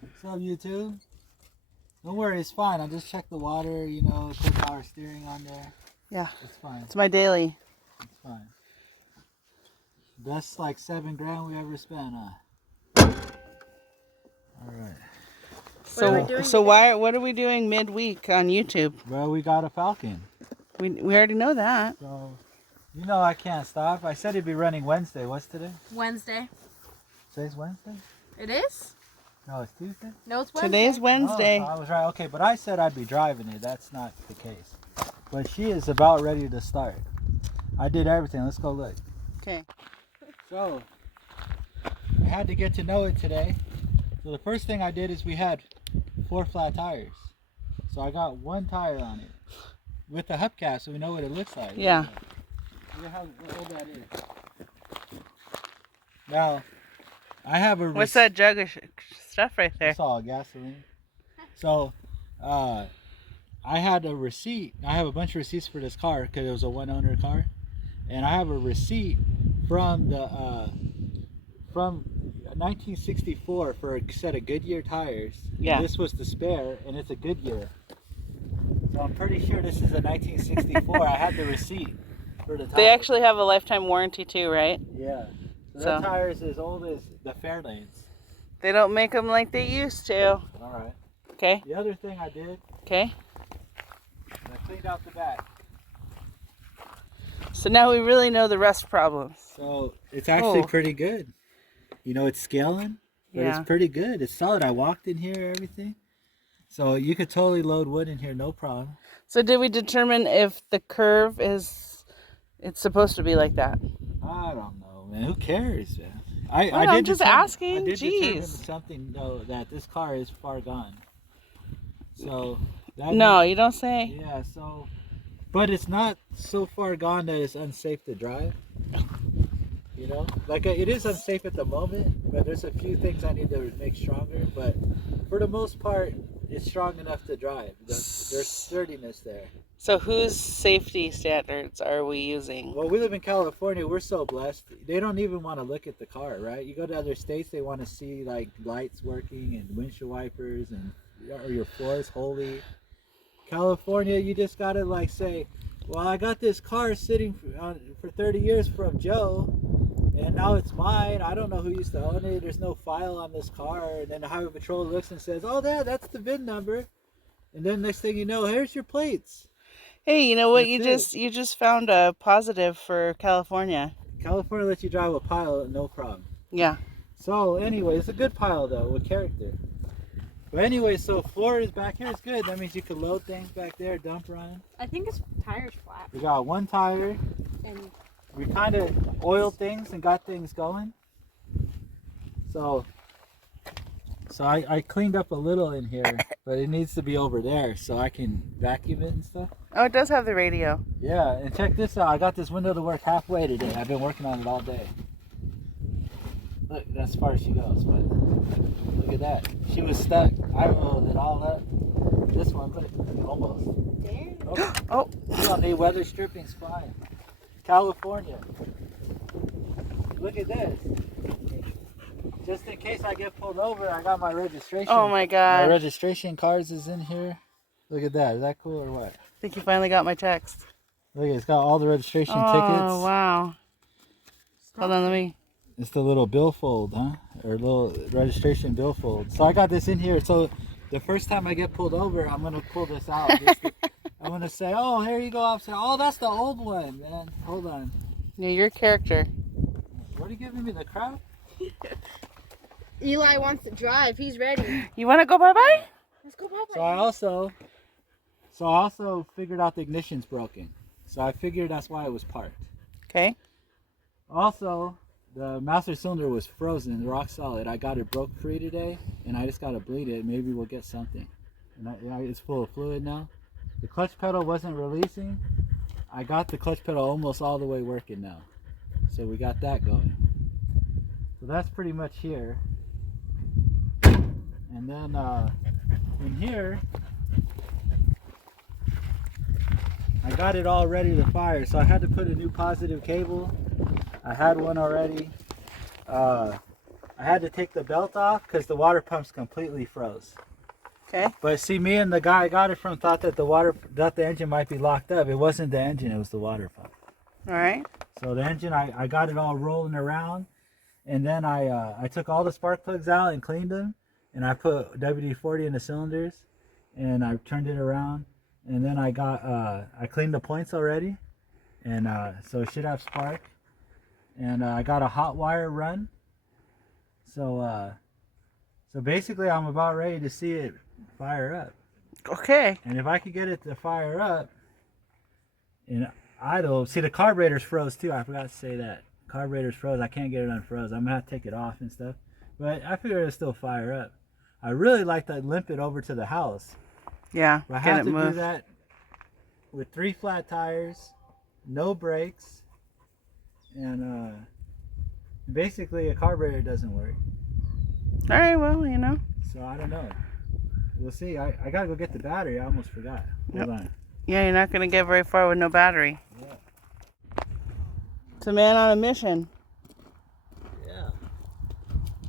What's up, YouTube? Don't worry, it's fine. I just checked the water, you know, put power steering on there. Yeah. It's fine. It's my daily. It's fine. Best like $7,000 we ever spent, huh? Alright. What are we doing midweek on YouTube? Well, we got a Falcon. We already know that. So, you know I can't stop. I said it'd be running Wednesday. What's today? Wednesday. Today's Wednesday? It is? No, it's Tuesday? No, it's Wednesday. Today's Wednesday. Oh, so I was right. Okay, but I said I'd be driving it. That's not the case. But she is about ready to start. I did everything. Let's go look. Okay. So, I had to get to know it today. So the first thing I did is we had 4 flat tires. So I got 1 tire on it with the hubcap, so we know what it looks like. Yeah. Look at how old that is. Now, I have a... What's that jug of stuff right there? It's all gasoline. So, I had a receipt. I have a bunch of receipts for this car because it was a 1-owner car, and I have a receipt from the from 1964 for a set of Goodyear tires. Yeah. This was the spare, and it's a Goodyear. So I'm pretty sure this is a 1964. I had the receipt for the tires. They actually have a lifetime warranty too, right? Yeah. So So- that tire is as old as the Fairlanes. They don't make them like they used to. All right. Okay. The other thing I did, Okay. I cleaned out the back. So now we really know the rust problems. So it's actually Oh. pretty good. You know, it's scaling, but Yeah. it's pretty good. It's solid. I walked in here, everything. So you could totally load wood in here, no problem. So did we determine if the curve is, it's supposed to be like that? I don't know, man. Who cares, man? I'm just asking. I did determine Jeez. something, though, that this car is far gone. So that No, you don't say. Yeah, so, but it's not so far gone that it's unsafe to drive. You know, like it is unsafe at the moment, but there's a few things I need to make stronger. But for the most part, it's strong enough to drive. There's sturdiness there. So whose safety standards are we using? Well, we live in California. We're so blessed. They don't even want to look at the car, right? You go to other states, they want to see like lights working and windshield wipers and or your floors holy. California, you just gotta like say, well, I got this car sitting for 30 years from Joe, and now it's mine. I don't know who used to own it. There's no file on this car. And then the highway patrol looks and says, oh, that's the VIN number. And then next thing you know, here's your plates. Hey, you know what? That's You just found a positive for California. California lets you drive a pilot, no problem. Yeah. So anyway, it's a good pile though, with character. But anyway, so floor is back here is good. That means you can load things back there, dump run. I think his tire's flat. We got 1 tire. And We kind of oiled things and got things going. So I cleaned up a little in here, but it needs to be over there so I can vacuum it and stuff. Oh, it does have the radio. Yeah, and check this out. I got this window to work halfway today. I've been working on it all day. Look, that's as far as she goes, but look at that. She was stuck. I rolled it all up. This one, look, almost. damn. Oh, Oh, you don't need weather stripping's fine. California. Look at this. Just in case I get pulled over, I got my registration. oh my My God. registration cards is in here. Look at that. Is that cool or what? I think you finally got my text. Look, it's got all the registration Oh, tickets. wow. Hold on, let me. It's the little billfold, huh? Or little registration billfold. So I got this in here. So the first time I get pulled over, I'm gonna pull this out. I'm gonna say, "Oh, here you go, officer." Oh, that's the old one, man. Hold on. Yeah, your character. What are you giving me, the crap? Eli wants to drive. He's ready. You want to go bye-bye? Let's go, Papa. So I also figured out the ignition's broken. So I figured that's why it was parked. Okay. Also, the master cylinder was frozen, rock solid. I got it broke free today, and I just got to bleed it. Maybe we'll get something. And it's full of fluid now. The clutch pedal wasn't releasing. I got the clutch pedal almost all the way working now. So we got that going. So that's pretty much here. And then in here, I got it all ready to fire. So I had to put a new positive cable. I had one already. I I had to take the belt off because the water pumps completely froze. Okay. But see, me and the guy I got it from thought that the engine might be locked up. It wasn't the engine, it was the water pump. All right. So the engine, I got it all rolling around, and then I took all the spark plugs out and cleaned them, and I put WD-40 in the cylinders, and I turned it around, and then I cleaned the points already, and so it should have spark, and I got a hot wire run. So basically I'm about ready to see it fire up. Okay. And if I could get it to fire up and idle, see the carburetor's froze too. I forgot to say that. Carburetor's froze. I can't get it unfroze. I'm gonna have to take it off and stuff. But I figure it'll still fire up. I really like to limp it over to the house. Yeah. But I Get have it to do moved. that with 3 flat tires, no brakes, and basically a carburetor doesn't work. All right. Well, you know. So I don't know. We'll see. I gotta go get the battery. I almost forgot. Hold on. Yeah, you're not gonna get very far with no battery. Yeah. It's a man on a mission. Yeah.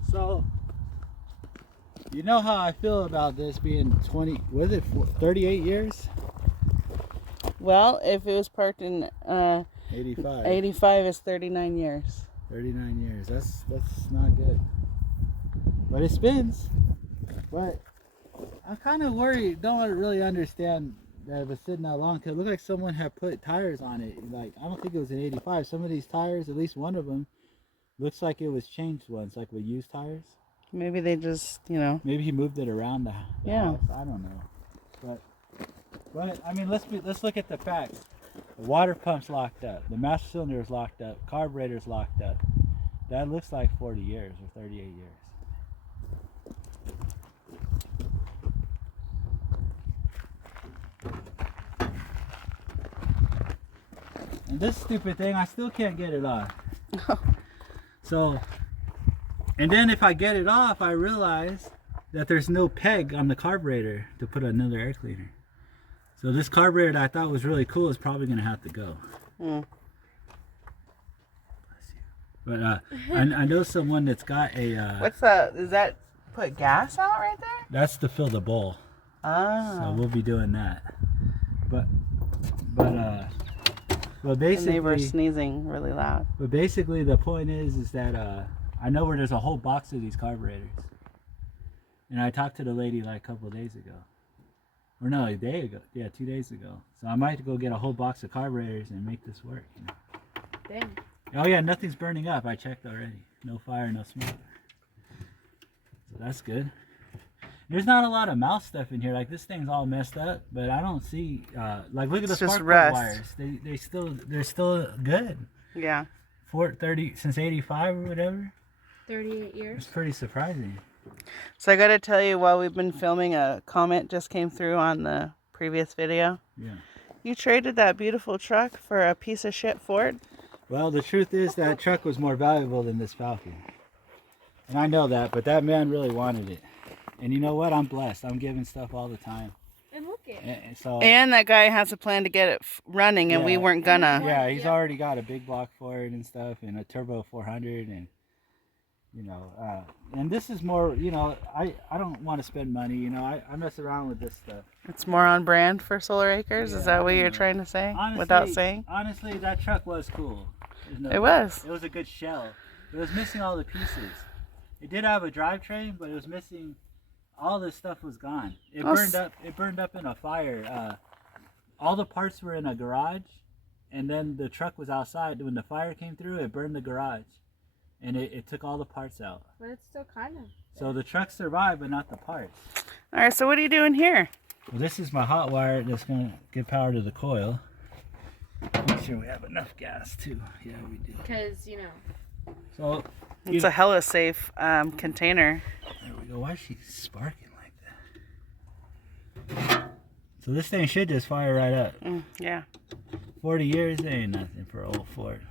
So, you know how I feel about this being 38 years? Well, if it was parked in 85. 85 is 39 years. 39 years. That's not good. But it spins. But I'm kind of worried. Don't really understand that it was sitting that long, because it looked like someone had put tires on it. Like, I don't think it was an 85. Some of these tires, at least one of them, looks like it was changed once, like with used tires. Maybe they just, you know. Maybe he moved it around the Yeah. house. I don't know. But I mean, let's look at the facts. The water pump's locked up. The master cylinder is locked up. Carburetor's locked up. That looks like 40 years or 38 years. And this stupid thing, I still can't get it off. So, and then if I get it off, I realize that there's no peg on the carburetor to put another air cleaner. So this carburetor that I thought was really cool is probably gonna have to go. Mm. But I know someone that's got a. What's that? Does that put gas out right there? That's to fill the bowl. So Ah. we'll be doing that. But The basically. neighbor's sneezing really loud. But basically, the point is that I know where there's a whole box of these carburetors, and I talked to the lady like a couple of days ago, or no, a day ago. Yeah, 2 days ago. So I might go get a whole box of carburetors and make this work. You know? Dang. Oh yeah, nothing's burning up. I checked already. No fire, no smoke. So that's good. There's not a lot of mouse stuff in here. Like, this thing's all messed up, but I don't see. Like, look at the It's just spark plug rust. wires. They're still good. Yeah. 30 since '85 or whatever. 38 It's years. pretty surprising. So I got to tell you, while we've been filming, a comment just came through on the previous video. Yeah. You traded that beautiful truck for a piece of shit Ford? Well, the truth is that truck was more valuable than this Falcon. And I know that, but that man really wanted it. And you know what? I'm blessed. I'm giving stuff all the time. And look at it. And so And that guy has a plan to get it running, and we Yeah. weren't gonna. yeah, he's Yeah. already got a big block for it and stuff, and a turbo 400, and you know, and this is more, you know, I don't want to spend money, you know, I mess around with this stuff. It's more on brand for Solar Acres. Is Yeah, that what I you're know. trying to say? Without saying? Honestly, that truck was cool. It was. It was a good shell. It was missing all the pieces. It did have a drivetrain, but it was missing. All this stuff was gone. It Oh, burned up. It burned up in a fire. All the parts were in a garage, and then the truck was outside. When the fire came through, it burned the garage, and it took all the parts out. But it's still kind of. So the truck survived, but not the parts. All right, so what are you doing here? Well, this is my hot wire that's gonna give power to the coil. Make sure we have enough gas too. Yeah, we do. Because, you know. So It's a hella safe container. there we go. Why is she sparking like that? So this thing should just fire right up. Yeah. 40 years ain't nothing for old Ford.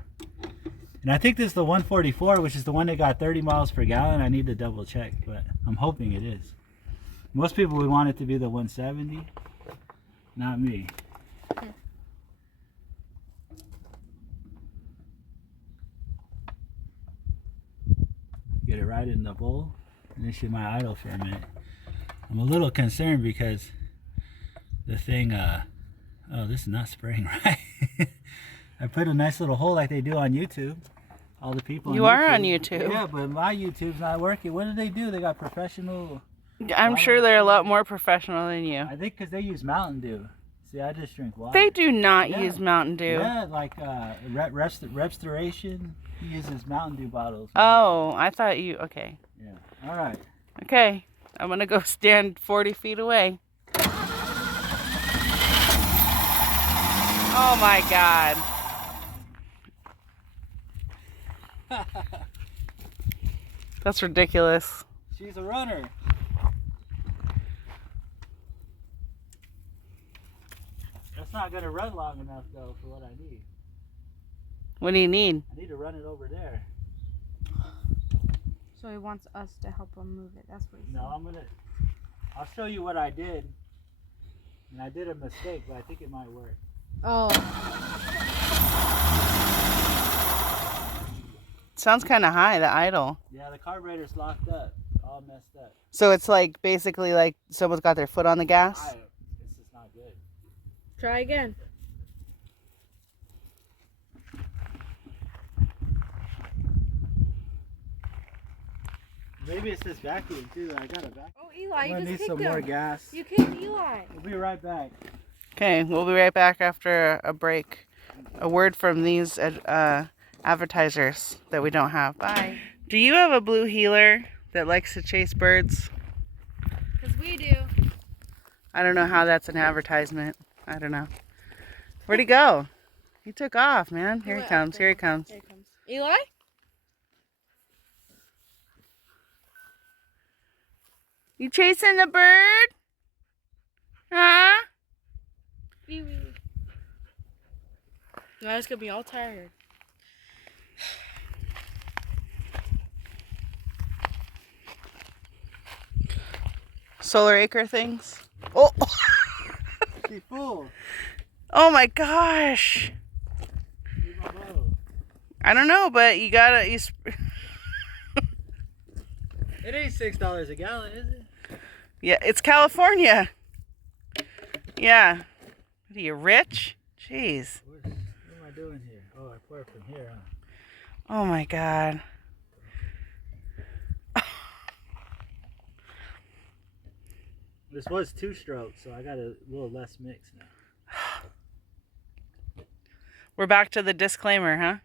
And I think this is the 144, which is the one that got 30 miles per gallon. I need to double check, but I'm hoping it is. Most people would want it to be the 170. Not me. Get it right in the bowl. And this should my idle for a minute. I'm a little concerned because the thing, oh, this is not spraying right. I put a nice little hole like they do on YouTube. All the people You are on YouTube. Yeah, but my YouTube's not working. What do? They got professional. I'm sure they're a lot more professional than you. I think because they use Mountain Dew. See, I just drink water. They do not use Mountain Dew. Yeah, like Restoration, he uses Mountain Dew bottles. Oh, I thought you, okay. Yeah, all right. Okay, I'm going to go stand 40 feet away. Oh my God. That's ridiculous. She's a runner. That's not going to run long enough, though, for what I need. What do you need? I need to run it over there. So he wants us to help him move it. That's what he's No, I'll show you what I did. And I did a mistake, but I think it might work. Oh. Sounds kind of high, the idle. Yeah, the carburetor's locked up. All messed up. So it's like basically like someone's got their foot on the gas? This is not good. Try again. Maybe it's this vacuum too. I got a vacuum. Oh, Eli, I'm gonna need some more gas. You kicked Eli. We'll be right back. Okay, we'll be right back after a break. A word from these advertisers that we don't have. Bye. Do you have a blue heeler that likes to chase birds? Because we do. I don't know how that's an advertisement. I don't know. Where'd he go? He took off, man. Here he comes. Here he comes. Here he comes. Eli? You chasing the bird? Huh? Wee wee. Now he's gonna be all tired. Solar acre things. Oh! She's full. Oh my gosh! I don't know, but you gotta. It ain't $6 a gallon, is it? Yeah, it's California. Yeah. What are you, rich? Jeez. What am I doing here? Oh, I pour it from here, huh? Oh my God. This was 2 strokes, so I got a little less mix now. We're back to the disclaimer, huh?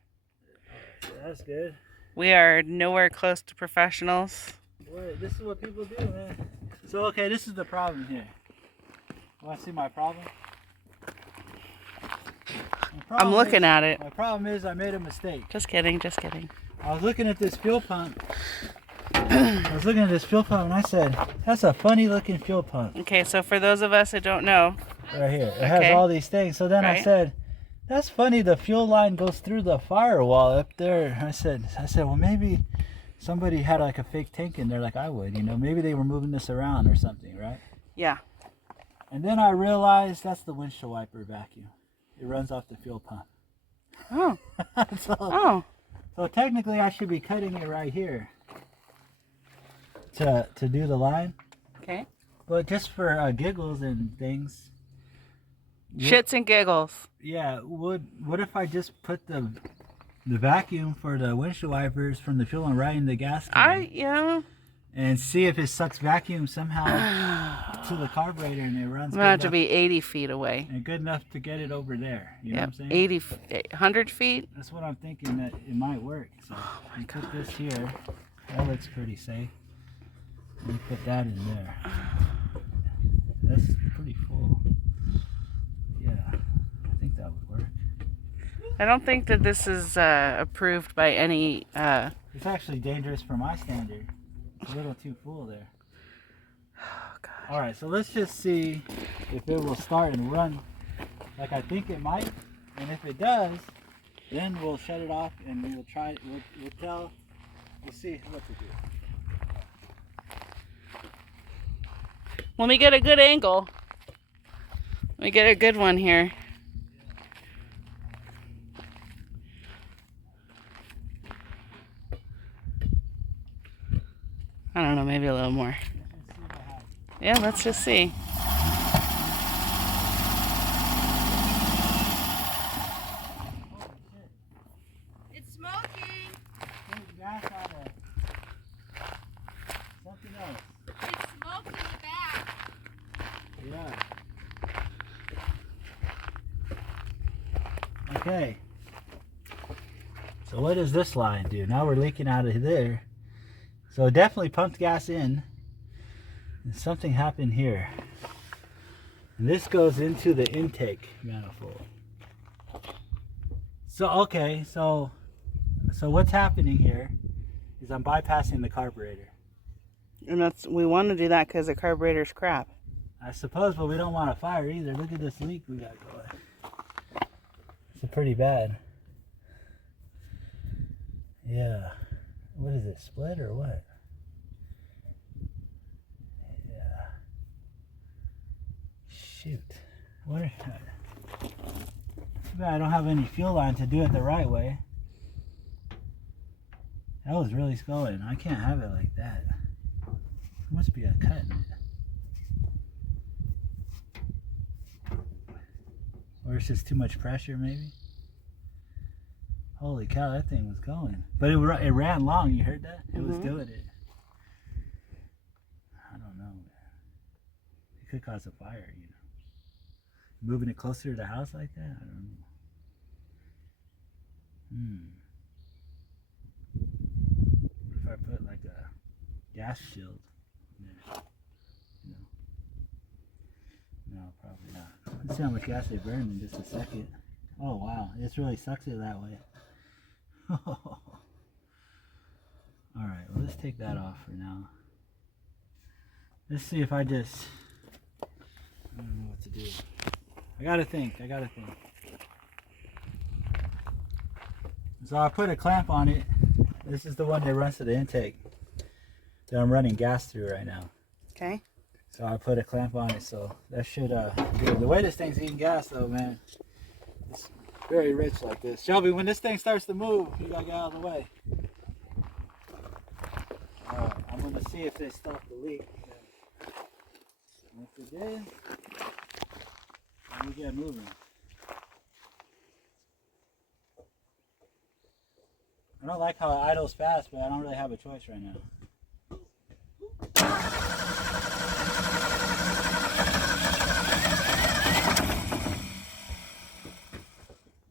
Yeah, that's good. We are nowhere close to professionals. What? This is what people do, man. So, okay, this is the problem here. Want to see my problem? I'm looking at it. My problem is I made a mistake. Just kidding, just kidding. I was looking at this fuel pump. And I said, that's a funny looking fuel pump. Okay, so for those of us that don't know. Right here. It has all these things. So then I said, that's funny, the fuel line goes through the firewall up there. I said, well, maybe somebody had like a fake tank in there like I would, you know, maybe they were moving this around or something, right? Yeah. And then I realized that's the windshield wiper vacuum. It runs off the fuel pump. Oh. So technically I should be cutting it right here to do the line. Okay. But just for giggles and things. Shits and giggles. Yeah, what if I just put the vacuum for the windshield wipers from the fuel line right in the gas tank? Yeah. And see if it sucks vacuum somehow to the carburetor and it runs. I'm going to have to be 80 feet away. And good enough to get it over there. You know what I'm saying? 100 feet? That's what I'm thinking, that it might work. So you put this here. That looks pretty safe. And you put that in there. That's pretty full. Yeah, I think that would work. I don't think that this is approved by any... It's actually dangerous for my standard. It's a little too full there. Oh, God. All right, so let's just see if it will start and run like I think it might. And if it does, then we'll shut it off and we'll try. We'll see what to do. Let me get a good angle. Let me get a good one here. little more. Let's just see what happens. Yeah, let's just see. Holy shit. It's smoking. There's gas out of something else. It's smoke in the back. Yeah. Okay. So what does this line do? Now we're leaking out of there. So it definitely pumped gas in. And something happened here. And this goes into the intake manifold. So okay, so what's happening here is I'm bypassing the carburetor. And we want to do that because the carburetor's crap. I suppose, but we don't want a fire either. Look at this leak we got going. It's pretty bad. Yeah. What is it, split or what? Yeah. Shoot. What? Too bad I don't have any fuel line to do it the right way. That was really going. I can't have it like that. There must be a cut in it. Or it's just too much pressure, maybe. Holy cow, that thing was going. But it ran long, you heard that? It was doing it. I don't know, man. It could cause a fire, you know. Moving it closer to the house like that? I don't know. What if I put like a gas shield there? You know? No, probably not. Let's see how much gas they burn in just a second. Oh wow, it really sucks it that way. Alright, well let's take that off for now. Let's see if I don't know what to do. I gotta think. So I put a clamp on it. This is the one that runs to the intake that I'm running gas through right now. Okay. So I put a clamp on it, so that should do it. The way this thing's eating gas though, man, it's very rich like this. Shelby, when this thing starts to move, you gotta get out of the way. I'm gonna see if they stop the leak. And if they did, then we get moving. I don't like how it idles fast, but I don't really have a choice right now.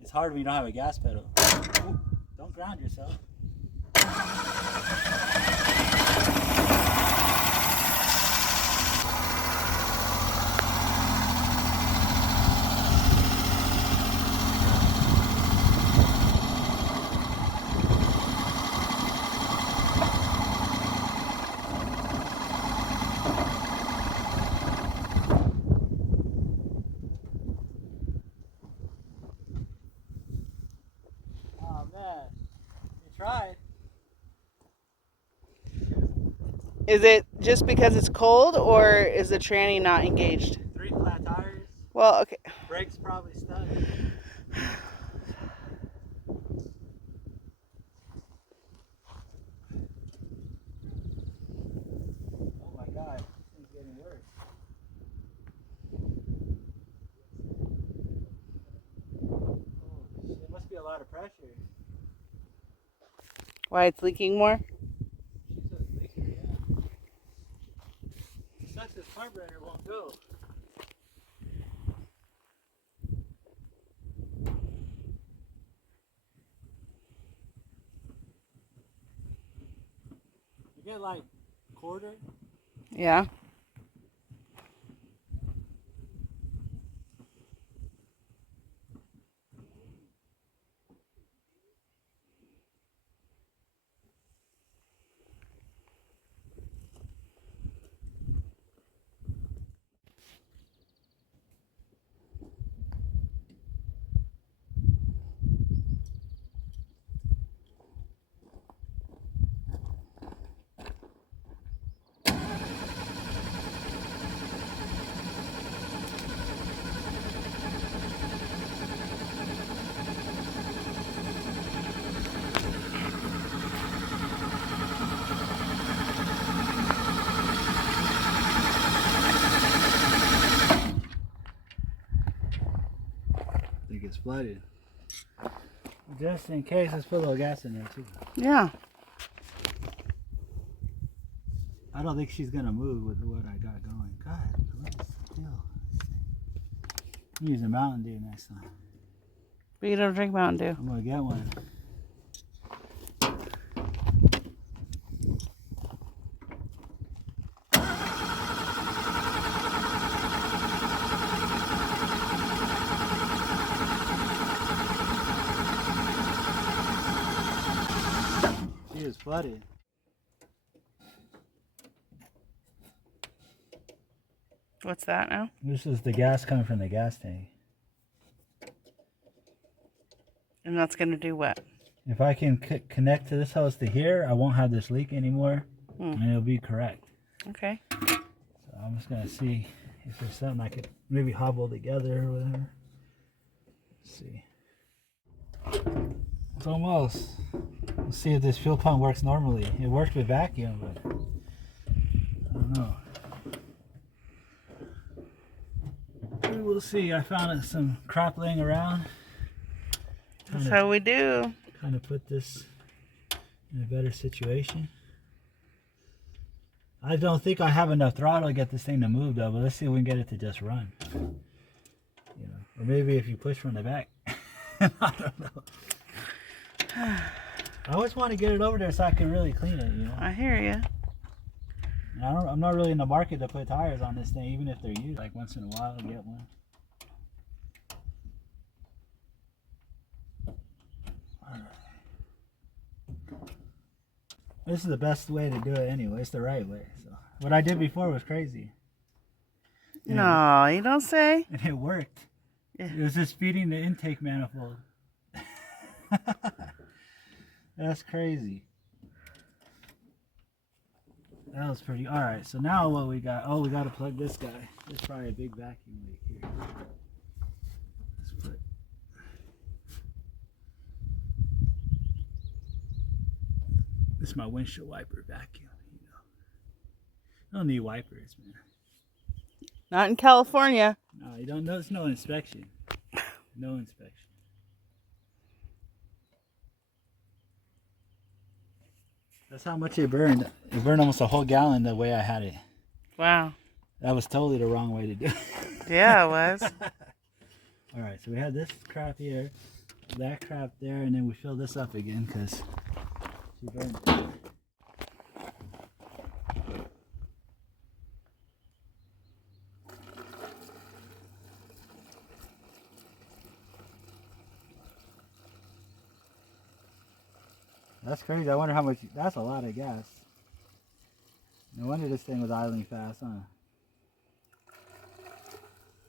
It's hard when you don't have a gas pedal. Ooh, don't ground yourself. Oh man, you tried. Is it just because it's cold, or is the tranny not engaged? 3 flat tires. Well, okay. Brakes probably stuck. Oh my god, this thing's getting worse. Oh shit, it must be a lot of pressure. Why it's leaking more? She says leaking, yeah. It sucks this carburetor won't go. You get like quarter. Yeah. flooded. Just in case, let's put a little gas in there too. Yeah. I don't think she's gonna move with what I got going. God, what's the deal? I'm using Mountain Dew next time. But you don't drink Mountain Dew. I'm gonna get one. She is flooded. What's that now? This is the gas coming from the gas tank. And that's going to do what? If I can connect to this hose to here, I won't have this leak anymore, and it'll be correct. Okay. So I'm just gonna see if there's something I could maybe hobble together or whatever. Let's see. It's almost. Let's see if this fuel pump works normally. It worked with vacuum, but I don't know. We will see. I found some crap laying around. That's how we do. Kind of put this in a better situation. I don't think I have enough throttle to get this thing to move though, but let's see if we can get it to just run. You know, or maybe if you push from the back. I don't know. I always want to get it over there so I can really clean it, you know. I hear you. I'm not really in the market to put tires on this thing, even if they're used. Like once in a while, I'll get one. This is the best way to do it anyway. It's the right way. So what I did before was crazy. And No, you don't say. and it worked. Yeah. It was just feeding the intake manifold. That's crazy. That was pretty. All right, so now what we got? Oh, we got to plug this guy. There's probably a big vacuum leak here. Let's put. This is my windshield wiper vacuum. You know, I don't need wipers, man. Not in California. No, you don't know. It's no inspection. No inspection. That's how much it burned. It burned almost a whole gallon the way I had it. Wow. That was totally the wrong way to do it. Yeah, it was. All right, so we had this crap here, that crap there, and then we fill this up again because she burned it. That's crazy. I wonder how much. That's a lot of gas. No wonder this thing was idling fast, huh?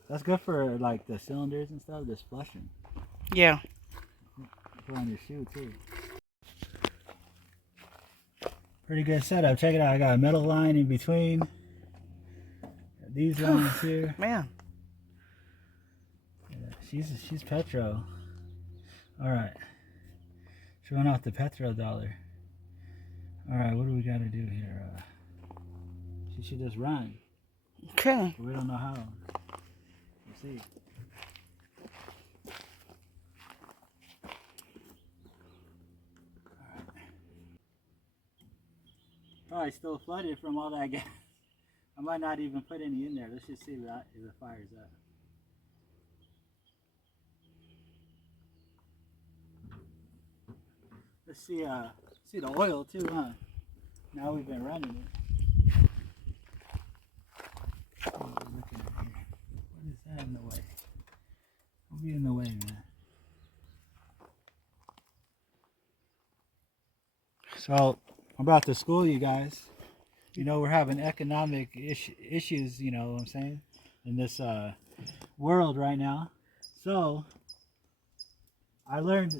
That's good for like the cylinders and stuff, just flushing. Yeah. Put on your shoe too. Pretty good setup. Check it out. I got a metal line in between. Got these lines here. Man. Yeah, she's petro. All right. Showing off the petro dollar. All right, what do we got to do here? She should just run. Okay. But we don't know how. We'll see. Probably still flooded from all that gas. I might not even put any in there. Let's just see if it fires up. Let's see the oil too, huh? Now we've been running it. What are we looking at here? What is that in the way? Don't be in the way, man. So I'm about to school you guys. You know, we're having economic issues, you know what I'm saying, in this world right now. So I learned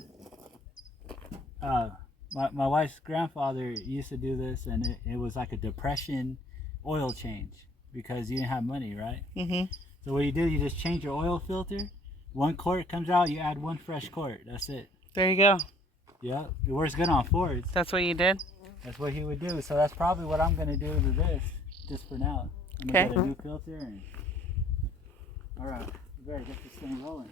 my wife's grandfather used to do this, and it was like a depression oil change because you didn't have money, right? Mm-hmm. So what you do, you just change your oil filter. 1 quart comes out, you add 1 fresh quart. That's it. There you go. Yeah, it works good on Fords. That's what you did? That's what he would do. So that's probably what I'm going to do to this, just for now. I'm going to get a new filter. And... All right, we better get this thing rolling.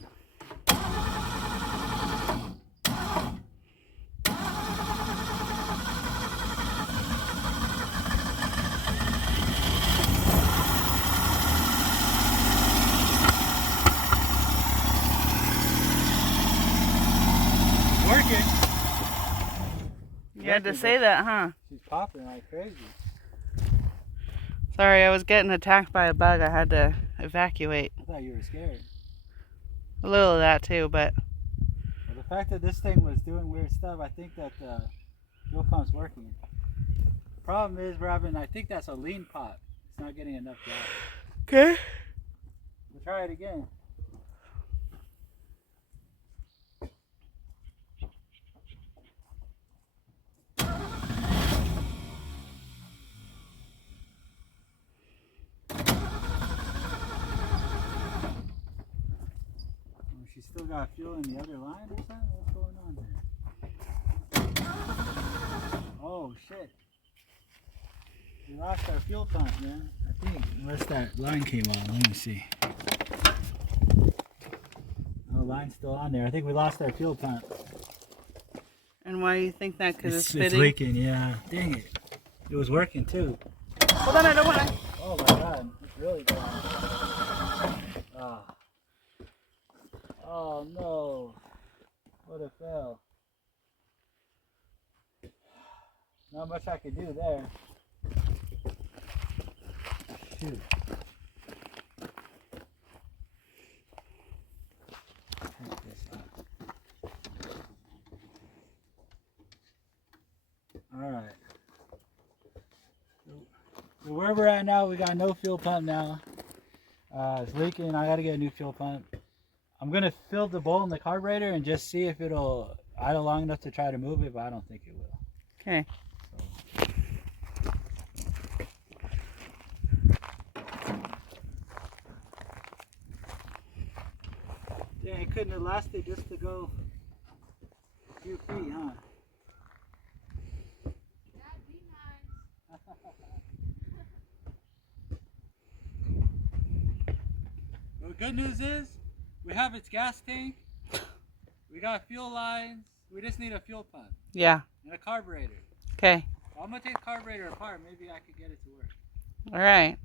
Working. You had to say that, huh? She's popping like crazy. Sorry, I was getting attacked by a bug. I had to evacuate. I thought you were scared. A little of that too, but Well, the fact that this thing was doing weird stuff, I think that the fuel pump's working. The problem is we're having, I think that's a lean pot. It's not getting enough gas. okay. We'll try it again. Oh, she's still got fuel in the other line or something? What's going on there? Oh shit. We lost our fuel pump, man. I think unless that line came on. Let me see. Oh, line's still on there. I think we lost our fuel pump. And why do you think that? Because it's It's spitting? leaking, yeah. Dang it. It was working too. Hold on, I don't want to. Oh my god, it's really bad. Ah. Oh no. What a fail. Not much I could do there. Shoot. Take this out. Alright. So where we're at now, we got no fuel pump now. It's leaking. I gotta get a new fuel pump. I'm gonna fill the bowl in the carburetor and just see if it'll idle long enough to try to move it, but I don't think it will. Okay. Yeah, it couldn't have lasted just to go a few feet, huh? That'd be nice. Well, the good news is we have its gas tank, we got fuel lines, we just need a fuel pump Yeah. and a carburetor. Okay. I'm gonna take the carburetor apart, maybe I could get it to work. All right.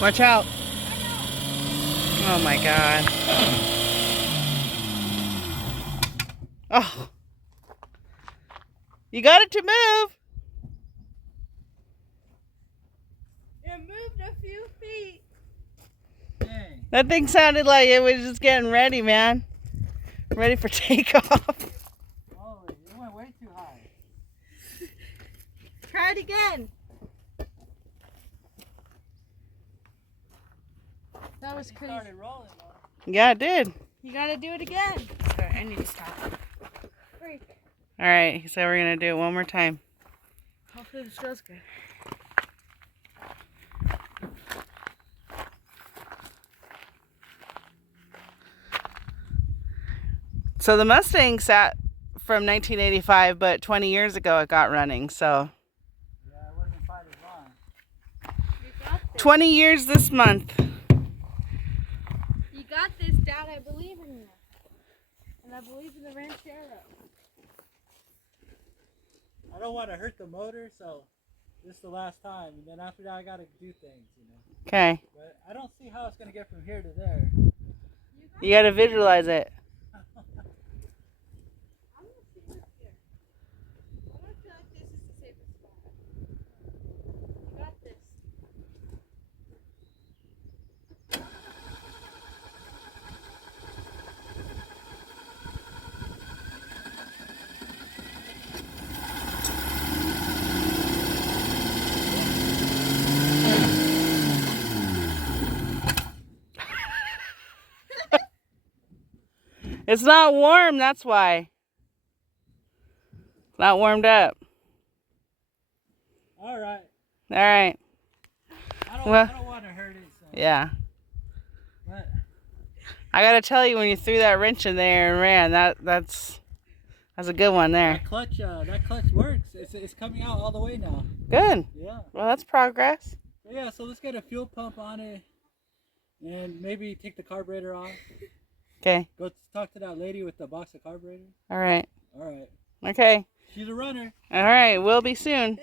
Watch out. Oh my god. Oh. You got it to move. It moved a few feet. Dang. That thing sounded like it was just getting ready, man. Ready for takeoff. Holy, it went way too high. Try it again. That was crazy. Started rolling though. Yeah, it did. You gotta do it again. Sorry, I need to stop. Freak. All right, so we're going to do it one more time. Hopefully this feels good. So the Mustang sat from 1985, but 20 years ago it got running. So Yeah, it wasn't quite as long. You got this. 20 years this month. You got this, Dad. I believe in you. And I believe in the Ranchero. I don't want to hurt the motor, so this is the last time. And then after that, I got to do things, you know. Okay. But I don't see how it's going to get from here to there. You got to visualize it. I'm gonna see this here. I don't feel like this is the safest spot. You got this. It's not warm, that's why. It's not warmed up. All right. All right. I don't want to hurt it. So. Yeah. But I gotta tell you, when you threw that wrench in there and ran, that's a good one there. that clutch works. It's coming out all the way now. Good. Yeah. Well, that's progress. Yeah. So let's get a fuel pump on it, and maybe take the carburetor off. Okay. Go talk to that lady with the box of carburetors. All right. All right. Okay. She's a runner. All right. We'll be soon.